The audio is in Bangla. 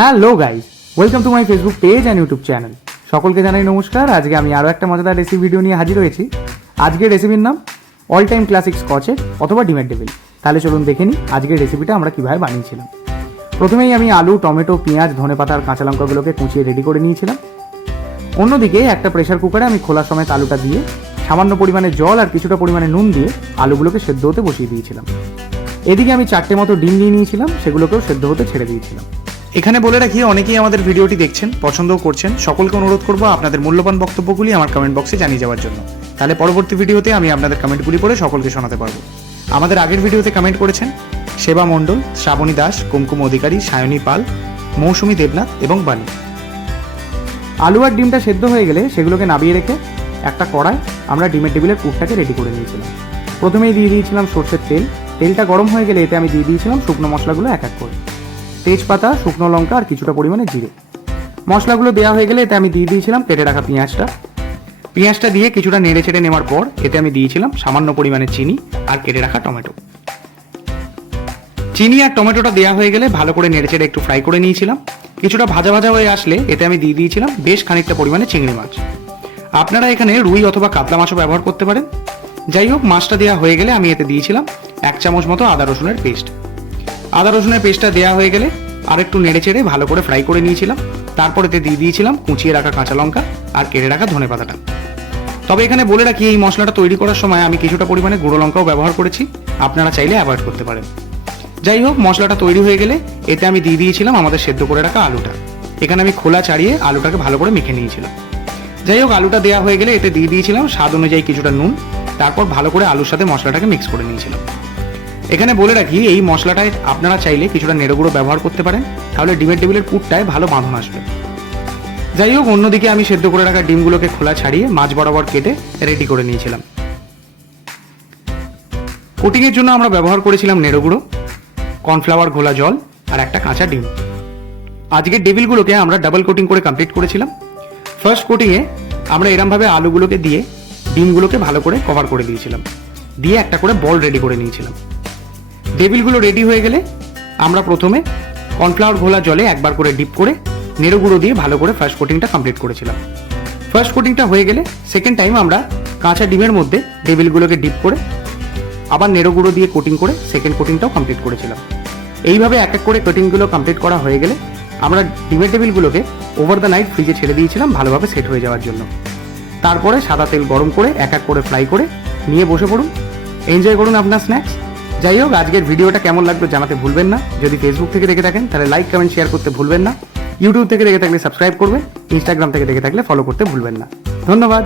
Hello guys, welcome to my Facebook page and YouTube channel. সকলকে জানাই নমস্কার। আজকে আমি আরও একটা মজাদার রেসিপি ভিডিও নিয়ে হাজির হয়েছি। আজকের রেসিপির নাম অল টাইম ক্লাসিক স্কচের অথবা ডিমের ডেভিল। তাহলে চলুন দেখে নিই আজকের রেসিপিটা আমরা কীভাবে বানিয়েছিলাম। প্রথমেই আমি আলু, টমেটো, পেঁয়াজ, ধনেপাতা আর কাঁচা লঙ্কাগুলোকে কুচিয়ে রেডি করে নিয়েছিলাম। অন্যদিকে একটা প্রেশার কুকারে আমি খোলা সমেত আলুটা দিয়ে সামান্য পরিমাণে জল আর কিছুটা পরিমাণে নুন দিয়ে আলুগুলোকে সেদ্ধ হতে বসিয়ে দিয়েছিলাম। এদিকে আমি 4টে মতো ডিম নিয়ে নিয়েছিলাম, সেগুলোকেও সেদ্ধ হতে ছেড়ে দিয়েছিলাম। এখানে বলে রাখি, অনেকেই আমাদের ভিডিওটি দেখছেন, পছন্দও করছেন। সকলকে অনুরোধ করবো আপনাদের মূল্যবান বক্তব্যগুলি আমার কমেন্ট বক্সে জানিয়ে যাওয়ার জন্য। তাহলে পরবর্তী ভিডিওতে আমি আপনাদের কমেন্টগুলি পড়ে সকলকে শোনাতে পারবো। আমাদের আগের ভিডিওতে কমেন্ট করেছেন সেবা মণ্ডল, শ্রাবণী দাস, কুমকুম অধিকারী, সায়নী পাল, মৌসুমী দেবনাথ এবং বাণী। আলু আর ডিমটা সেদ্ধ হয়ে গেলে সেগুলোকে নামিয়ে রেখে একটা কড়ায় আমরা ডিমের টেবিলের পুরটাকে রেডি করে নিয়েছিলাম। প্রথমেই দিয়ে দিয়েছিলাম সর্ষের তেল। তেলটা গরম হয়ে গেলে এতে আমি দিয়ে দিয়েছিলাম শুকনো মশলাগুলো এক এক করে, তেজপাতা, শুকনো লঙ্কা আর কিছুটা পরিমাণে জিরে। মশলাগুলো দেওয়া হয়ে গেলে এতে আমি দিয়ে দিয়েছিলাম কেটে রাখা পেঁয়াজটা দিয়ে কিছুটা নেড়ে চেড়ে নেওয়ার পর এতে আমি দিয়েছিলাম সামান্য পরিমাণে চিনি আর কেটে রাখা টমেটো। চিনি আর টমেটোটা দেওয়া হয়ে গেলে ভালো করে নেড়ে চেড়ে একটু ফ্রাই করে নিয়েছিলাম। কিছুটা ভাজা ভাজা হয়ে আসলে এতে আমি দিয়ে দিয়েছিলাম বেশ খানিকটা পরিমাণে চিংড়ি মাছ। আপনারা এখানে রুই অথবা কাতলা মাছও ব্যবহার করতে পারেন। যাই হোক, মাছটা দেওয়া হয়ে গেলে আমি এতে দিয়েছিলাম 1 চামচ মতো আদা রসুনের পেস্ট। আদা রসুনের পেস্টটা দেওয়া হয়ে গেলে আর একটু নেড়ে চেড়ে ভালো করে ফ্রাই করে নিয়েছিলাম। তারপর এতে দিয়ে দিয়েছিলাম কুচিয়ে রাখা কাঁচা লঙ্কা আর কেটে রাখা ধনেপাতাটা। তবে এখানে বলে রাখি, এই মশলাটা তৈরি করার সময় আমি কিছুটা পরিমাণে গুঁড়ো লঙ্কাও ব্যবহার করেছি, আপনারা চাইলে অ্যাভয়েড করতে পারেন। যাই হোক, মশলাটা তৈরি হয়ে গেলে এতে আমি দিয়ে দিয়েছিলাম আমাদের সেদ্ধ করে রাখা আলুটা। এখানে আমি খোলা ছাড়িয়ে আলুটাকে ভালো করে মেখে নিয়েছিলাম। যাই হোক, আলুটা দেওয়া হয়ে গেলে এতে দিয়ে দিয়েছিলাম স্বাদ অনুযায়ী কিছুটা নুন। তারপর ভালো করে আলুর সাথে মশলাটাকে মিক্স করে নিয়েছিলাম। এখানে বলে রাখি, এই মশলাটায় আপনারা চাইলে কিছুটা নেড়ে গুঁড়ো ব্যবহার করতে পারেন, তাহলে ডিমের টেবিলের পুরটায় ভালো বাঁধন আসবে। যাই হোক, অন্যদিকে আমি সেদ্ধ করে রাখা ডিমগুলোকে খোলা ছাড়িয়ে মাছ বরাবর কেটে রেডি করে নিয়েছিলাম। কোটিংয়ের জন্য আমরা ব্যবহার করেছিলাম নেড়ে গুঁড়ো, কর্নফ্লাওয়ার ঘোলা জল আর একটা কাঁচা ডিম। আজকের ডেভিলগুলোকে আমরা ডাবল কোটিং করে কমপ্লিট করেছিলাম। ফার্স্ট কোটিংয়ে আমরা এরমভাবে আলুগুলোকে দিয়ে ডিমগুলোকে ভালো করে কভার করে দিয়েছিলাম, দিয়ে একটা করে বল রেডি করে নিয়েছিলাম। ডেভিলগুলো রেডি হয়ে গেলে আমরা প্রথমে কর্নফ্লাওয়ার ঘোলা জলে একবার করে ডিপ করে নেড়ে গুঁড়ো দিয়ে ভালো করে ফার্স্ট কোটিংটা কমপ্লিট করেছিলাম। ফার্স্ট কোটিংটা হয়ে গেলে সেকেন্ড টাইম আমরা কাঁচা ডিমের মধ্যে ডেভিলগুলোকে ডিপ করে আবার নেড়ে গুঁড়ো দিয়ে কোটিং করে সেকেন্ড কোটিংটাও কমপ্লিট করেছিলাম। এইভাবে এক এক করে কোটিংগুলো কমপ্লিট করা হয়ে গেলে আমরা ডিমের টেবিলগুলোকে ওভার দ্য নাইট ফ্রিজে ছেড়ে দিয়েছিলাম ভালোভাবে সেট হয়ে যাওয়ার জন্য। তারপরে সাদা তেল গরম করে এক এক করে ফ্রাই করে নিয়ে বসে পড়ুন, এনজয় করুন আপনার স্ন্যাক্স। যাই হোক, আজকের ভিডিওটা কেমন লাগলো জানাতে ভুলবেন না। যদি ফেসবুক থেকে দেখে থাকেন তাহলে লাইক, কমেন্ট, শেয়ার করতে ভুলবেন না। ইউটিউব থেকে দেখে থাকলে সাবস্ক্রাইব করবেন, ইনস্টাগ্রাম থেকে দেখে থাকলে ফলো করতে ভুলবেন না। ধন্যবাদ।